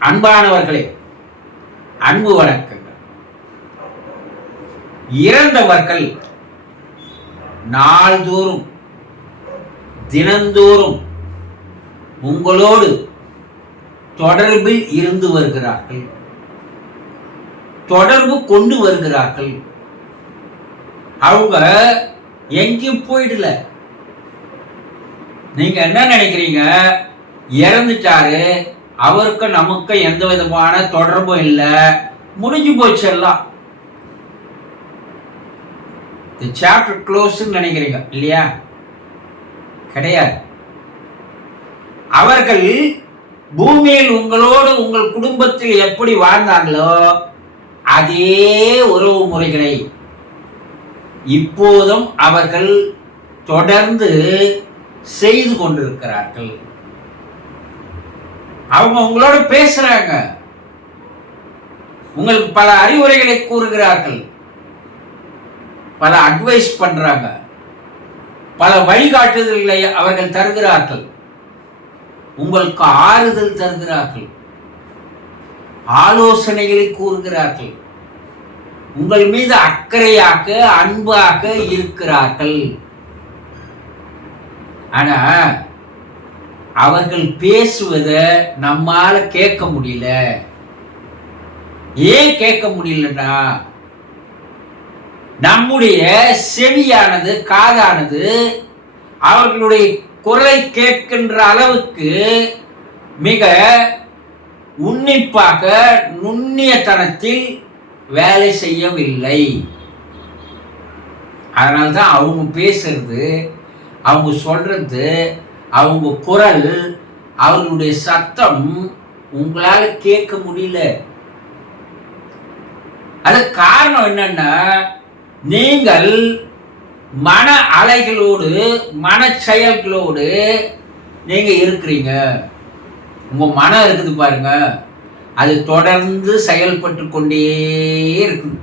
அன்பானவர்களே அன்பு வணக்கங்கள். இறந்தவர்கள் நாள்தோறும் தினந்தோறும் உங்களோடு தொடர்பில் இருந்து வருகிறார்கள். தொடர்பு கொண்டு வருகிறார்கள். அவங்க எங்கேயும் போயிடல. நீங்க என்ன நினைக்கிறீங்க? இறந்துட்டாரு அவருக்கு நமக்கு எந்த விதமான தொடர்பும் இல்லை. முடிஞ்சு போச்சு எல்லாம். சாப்டர் க்ளோஸ்ன்னு நினைக்கிறீங்க இல்லையா? கிடையாது. அவர்கள் பூமியில் உங்களோடு உங்கள் குடும்பத்தில் எப்படி வாழ்ந்தார்களோ அதே உறவு முறைகளை இப்போதும் அவர்கள் தொடர்ந்து செய்து கொண்டிருக்கிறார்கள். அவங்க உங்களோட பேசுறாங்க. உங்களுக்கு பல அறிவுரைகளை கூறுகிறார்கள். பல அட்வைஸ் பண்றாங்க. பல வழிகாட்டுதல்களை அவர்கள் தருகிறார்கள். உங்களுக்கு ஆறுதல் தருகிறார்கள். ஆலோசனைகளை கூறுகிறார்கள். உங்கள் மீது அக்கறையாக அன்பாக இருக்கிறார்கள். ஆனா அவர்கள் பேசுவதை நம்மால கேட்க முடியல. ஏன் கேட்க முடியலன்னா நம்முடைய செவியானது காதானது அவர்களுடைய குரலை கேட்கின்ற அளவுக்கு மிக உன்னிப்பாக நுண்ணியத்தனத்தில் வேலை செய்யவில்லை. அதனால தான் அவங்க பேசுறது அவங்க சொல்றது அவங்க குரல் அவர்களுடைய சத்தம் உங்களால கேட்க முடியல. அது காரணம் என்னன்னா நீங்கள் மன அலைகளோடு மன செயல்களோடு நீங்க இருக்கிறீங்க. உங்க மனம் இருக்குது பாருங்க. அது தொடர்ந்து செயல்பட்டு கொண்டே இருக்குது.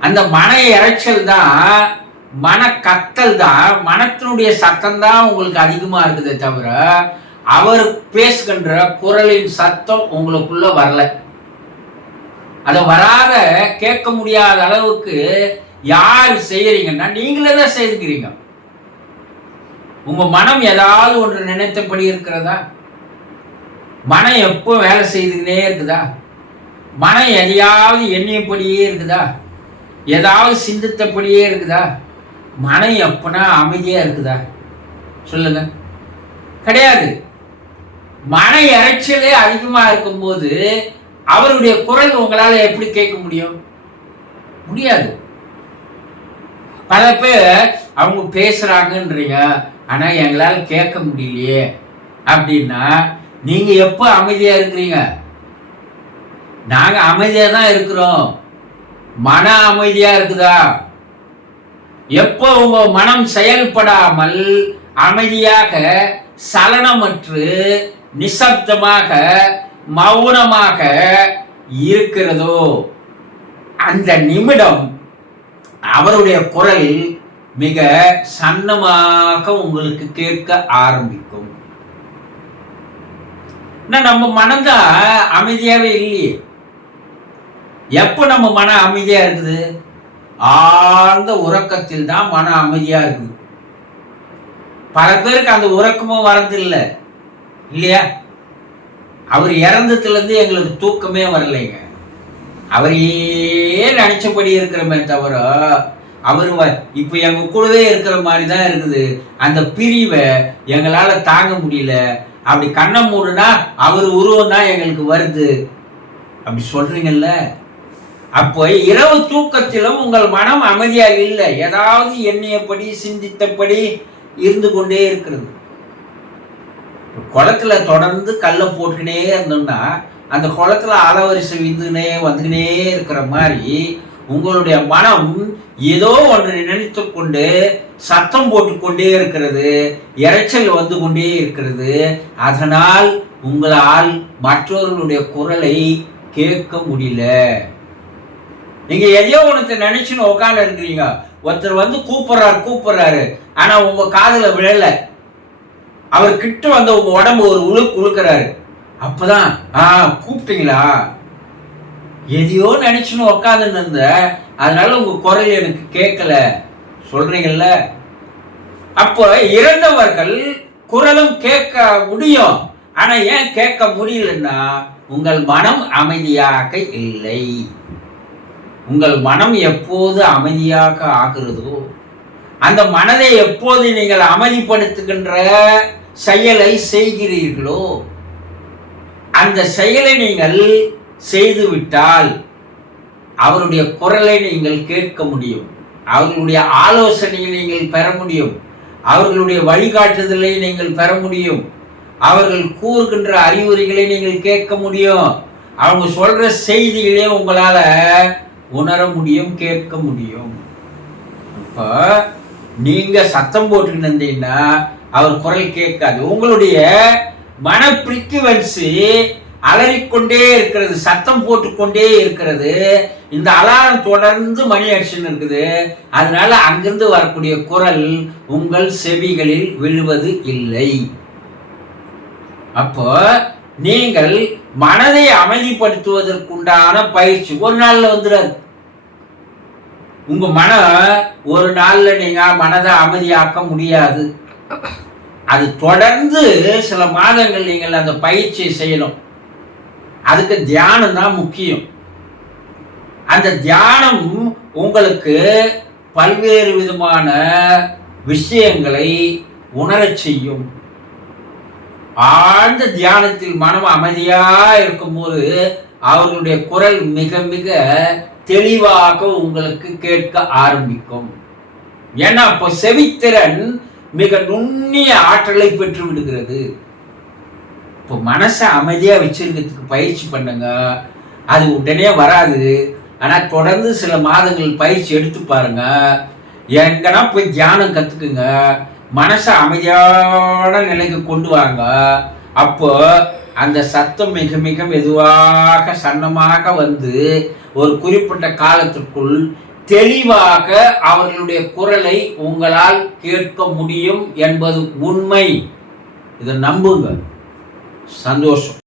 அந்த மன இறைச்சல் தான் மன கத்தல் தான் மனத்தினுடைய சத்தம் தான் உங்களுக்கு அதிகமாக இருக்குதே தவிர அவர் பேசுகின்ற குரலின் சத்தம் உங்களுக்குள்ள வரல. அதை வராத கேட்க முடியாத அளவுக்கு யார் செய்யறீங்கன்னா நீங்களே தான் செய்துக்கிறீங்க. உங்க மனம் ஏதாவது ஒன்று நினைத்தபடி இருக்கிறதா? மனம் எப்போ வேலை செய்துக்கினே இருக்குதா? மனம் எதையாவது எண்ணியபடியே இருக்குதா? ஏதாவது சிந்தித்தபடியே இருக்குதா? மனம் எப்பனா அமைதியாக இருக்குதா? சொல்லுங்க. கிடையாது. மன இறைச்சலே அதிகமாக இருக்கும்போது அவருடைய குரல் உங்களால் எப்படி கேட்க முடியும்? முடியாது. பல பேர் அவங்க பேசுகிறாங்கன்றீங்க ஆனால் எங்களால் கேட்க முடியலையே. அப்படின்னா நீங்கள் எப்போ அமைதியாக இருக்கிறீங்க? நாங்கள் அமைதியாக தான் இருக்கிறோம். மன அமைதியாக இருக்குதா? எப்போ உங்க மனம் செயல்படாமல் அமைதியாக சலனமற்று நிசப்தமாக மௌனமாக இருக்கிறதோ அந்த நிமிடம் அவருடைய குரல் மிக சன்னமாக உங்களுக்கு கேட்க ஆரம்பிக்கும். நம்ம மனம்தான் அமைதியாவே இல்லையே. எப்போ நம்ம மன அமைதியா இருக்குது ஆழ்ந்த உறக்கத்தில் தான் மன அமைதியாக இருக்குது பல பேருக்கு அந்த உறக்கமும் வரதில்லை இல்லையா? அவர் இறந்ததுலேருந்து எங்களுக்கு தூக்கமே வரலைங்க. அவரையே நினச்சபடி இருக்கிறமே தவிர அவர் இப்போ எங்கள் கூடவே இருக்கிற மாதிரி தான் இருக்குது. அந்த பிரிவை எங்களால் தாங்க முடியல. அப்படி கண்ணை மூடுனா அவர் உருவம் தான் எங்களுக்கு வருது. அப்படி சொல்கிறீங்கல்ல அப்போ இரவு தூக்கத்திலும் உங்கள் மனம் அமைதியாக இல்லை. ஏதாவது எண்ணியபடி சிந்தித்தபடி இருந்து கொண்டே இருக்கிறது. குளத்துல தொடர்ந்து கல்லை போட்டுக்கினே இருந்தோம்னா அந்த குளத்துல அலவரிசை விந்துனே வந்துக்கினே இருக்கிற மாதிரி உங்களுடைய மனம் ஏதோ ஒன்று நினைத்து கொண்டு சத்தம் போட்டுக்கொண்டே இருக்கிறது இறைச்சல் வந்து கொண்டே இருக்கிறது. அதனால் உங்களால் மற்றவர்களுடைய குரலை கேட்க முடியல. நீங்க எதையோ ஒன்று நினைச்சுன்னு உட்காந்து இருக்கிறீங்க ஒருத்தர் வந்து கூப்பிடுறாரு கூப்பிடுறாரு. ஆனா உங்க காதுல விழல. அவர் கிட்ட வந்து உங்க உடம்பு ஒரு உழுக்கு உழுக்கிறாரு. அப்பதான் ஆ கூப்பிட்டீங்களா? எதையோ நினைச்சுன்னு உக்காந்துன்னு இருந்த அதனால உங்க குரல் எனக்கு கேட்கல. சொல்றீங்கல்ல? அப்போ இறந்தவர்கள் குரலும் கேட்க முடியும். ஆனா ஏன் கேட்க முடியலன்னா உங்கள் மனம் அமைதியாக இல்லை. உங்கள் மனம் எப்போது அமைதியாக ஆகிறதோ அந்த மனதை எப்போது நீங்கள் அமைதிப்படுத்துகின்ற செயலை செய்கிறீர்களோ அந்த செயலை நீங்கள் செய்துவிட்டால் அவருடைய குரலை நீங்கள் கேட்க முடியும் அவர்களுடைய ஆலோசனையை நீங்கள் பெற முடியும் அவர்களுடைய வழிகாட்டுதலை நீங்கள் பெற முடியும் அவர்கள் கூறுகின்ற அறிவுரைகளை நீங்கள் கேட்க முடியும். அவங்க சொல்ற செய்திகளே உங்களால் உணர முடியும் கேட்க முடியும். இப்போ நீங்க சத்தம் போட்டுக்கிட்டு இருந்தீங்கன்னா அவர் குரல் கேட்காது. உங்களுடைய மன ஃப்ரீக்குவன்சி அலறிக்கொண்டே இருக்கிறது சத்தம் போட்டுக்கொண்டே இருக்கிறது. இந்த அலாரம் தொடர்ந்து மணி அடிச்சுன்னு இருக்குது. அதனால அங்கிருந்து வரக்கூடிய குரல் உங்கள் செவிகளில் விழுவது இல்லை. அப்போ நீங்கள் மனதை அமைதிப்படுத்துவதற்குண்டான பயிற்சி ஒரு நாளில் வந்துடாது. உங்க மனம் ஒரு நாள்ல நீங்க மனதை அமைதியாக்க முடியாது. அது தொடர்ந்து சில மாதங்கள் நீங்கள் அந்த பயிற்சியை செய்யணும். அதுக்கு தியானம் தான் முக்கியம். அந்த தியானம் உங்களுக்கு பல்வேறு விதமான விஷயங்களை உணரச் செய்யும். ஆழ்ந்த தியானத்தில் மனம் அமைதியாக இருக்கும்போது அவர்களுடைய குரல் மிக மிக தெளிவாக உங்களுக்கு கேட்க ஆரம்பிக்கும். ஏன்னா அப்போ செவித்திறன் மிக நுண்ணிய ஆற்றலை பெற்று விடுகிறது. இப்போ மனசை அமைதியா வச்சிருக்கிறதுக்கு பயிற்சி பண்ணுங்க. அது உடனே வராது. ஆனா தொடர்ந்து சில மாதங்கள் பயிற்சி எடுத்து பாருங்க. எங்கன்னா போய் தியானம் கத்துக்குங்க. மனசை அமைதியான நிலைக்கு கொண்டு வாங்க. அப்போ அந்த சத்தம் மிக மிக மெதுவாக சன்னமாக வந்து ஒரு குறிப்பிட்ட காலத்திற்குள் தெளிவாக அவர்களுடைய குரலை உங்களால் கேட்க முடியும் என்பது உண்மை. இதை நம்புங்கள். சந்தோஷம்.